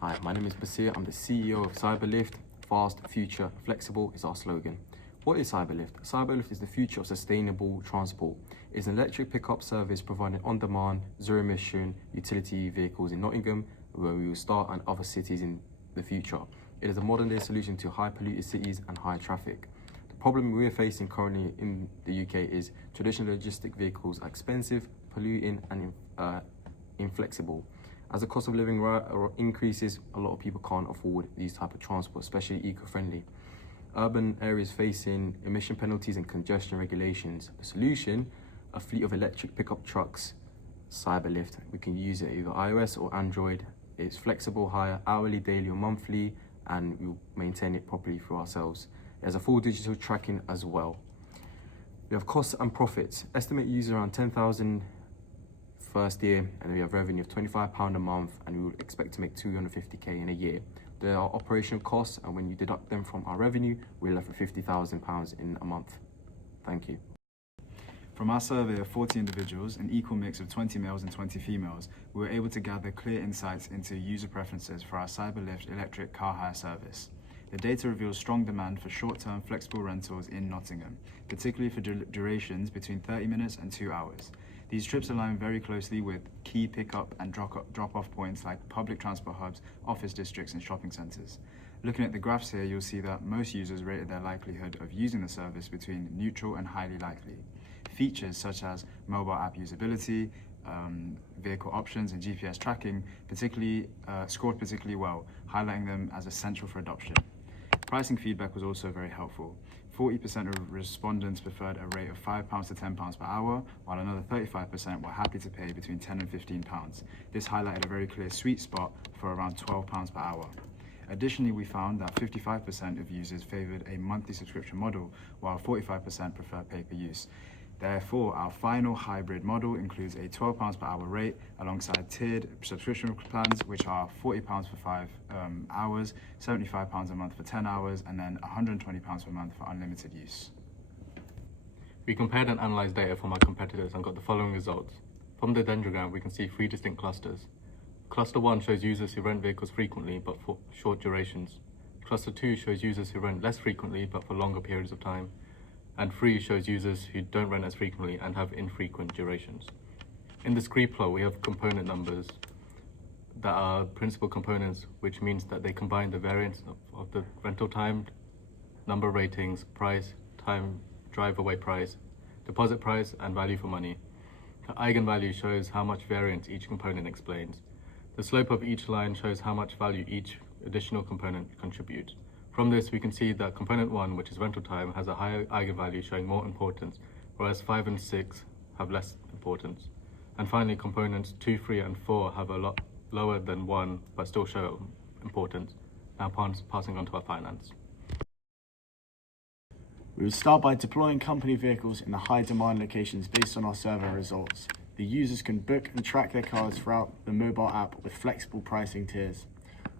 Hi, my name is Basir. I'm the CEO of Cyberlift. Fast, future, flexible is our slogan. What is Cyberlift? Cyberlift is the future of sustainable transport. It's an electric pickup service providing on-demand, zero-emission utility vehicles in Nottingham, where we will start, and other cities in the future. It is a modern-day solution to high-polluted cities and high traffic. The problem we're facing currently in the UK is traditional logistic vehicles are expensive, polluting, and inflexible. As the cost of living increases, a lot of people can't afford these type of transport, especially eco-friendly. Urban areas facing emission penalties and congestion regulations. The solution, a fleet of electric pickup trucks, Cyberlift. We can use it either iOS or Android. It's flexible hire, hourly, daily or monthly, and we'll maintain it properly for ourselves. There's a full digital tracking as well. We have costs and profits. Estimate users around 10,000 first year, and we have revenue of £25 a month, and we would expect to make 250k in a year. There are operational costs, and when you deduct them from our revenue, we're left with £50,000 in a month. Thank you. From our survey of 40 individuals, an equal mix of 20 males and 20 females, we were able to gather clear insights into user preferences for our Cyberlift electric car hire service. The data reveals strong demand for short-term flexible rentals in Nottingham, particularly for durations between 30 minutes and 2 hours. These trips align very closely with key pick-up and drop-off points like public transport hubs, office districts and shopping centres. Looking at the graphs here, you'll see that most users rated their likelihood of using the service between neutral and highly likely. Features such as mobile app usability, vehicle options and GPS tracking scored particularly well, highlighting them as essential for adoption. Pricing feedback was also very helpful. 40% of respondents preferred a rate of £5 to £10 per hour, while another 35% were happy to pay between £10 and £15. This highlighted a very clear sweet spot for around £12 per hour. Additionally, we found that 55% of users favoured a monthly subscription model, while 45% prefer pay-per-use. Therefore, our final hybrid model includes a £12 per hour rate alongside tiered subscription plans, which are £40 for 5 hours, £75 a month for 10 hours, and then £120 per month for unlimited use. We compared and analysed data from our competitors and got the following results. From the dendrogram, we can see 3 distinct clusters. Cluster 1 shows users who rent vehicles frequently but for short durations. Cluster 2 shows users who rent less frequently but for longer periods of time. And 3 shows users who don't rent as frequently and have infrequent durations. In the scree plot, we have component numbers that are principal components, which means that they combine the variance of the rental time, number ratings, price, time, drive away price, deposit price, and value for money. The eigenvalue shows how much variance each component explains. The slope of each line shows how much value each additional component contributes. From this, we can see that component 1, which is rental time, has a higher eigenvalue showing more importance, whereas 5 and 6 have less importance. And finally, components 2, 3, and 4 have a lot lower than 1, but still show importance. Now passing on to our finance. We will start by deploying company vehicles in the high demand locations based on our survey results. The users can book and track their cars throughout the mobile app with flexible pricing tiers.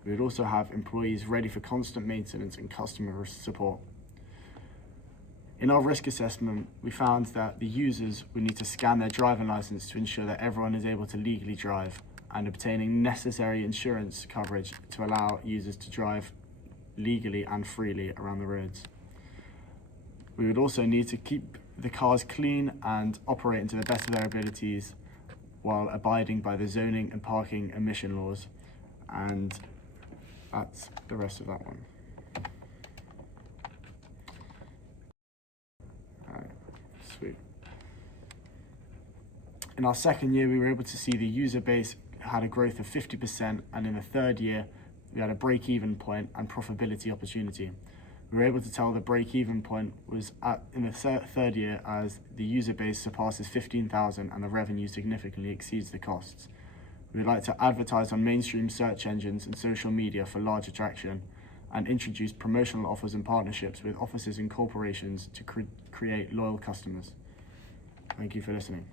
We would also have employees ready for constant maintenance and customer support. In our risk assessment, we found that the users would need to scan their driving license to ensure that everyone is able to legally drive, and obtaining necessary insurance coverage to allow users to drive legally and freely around the roads. We would also need to keep the cars clean and operating to the best of their abilities while abiding by the zoning and parking emission laws. And that's the rest of that one. Alright, sweet. In our second year, we were able to see the user base had a growth of 50%, and in the third year, we had a break-even point and profitability opportunity. We were able to tell the break-even point was in the third year as the user base surpasses 15,000 and the revenue significantly exceeds the costs. We would like to advertise on mainstream search engines and social media for large attraction, and introduce promotional offers and partnerships with offices and corporations to create loyal customers. Thank you for listening.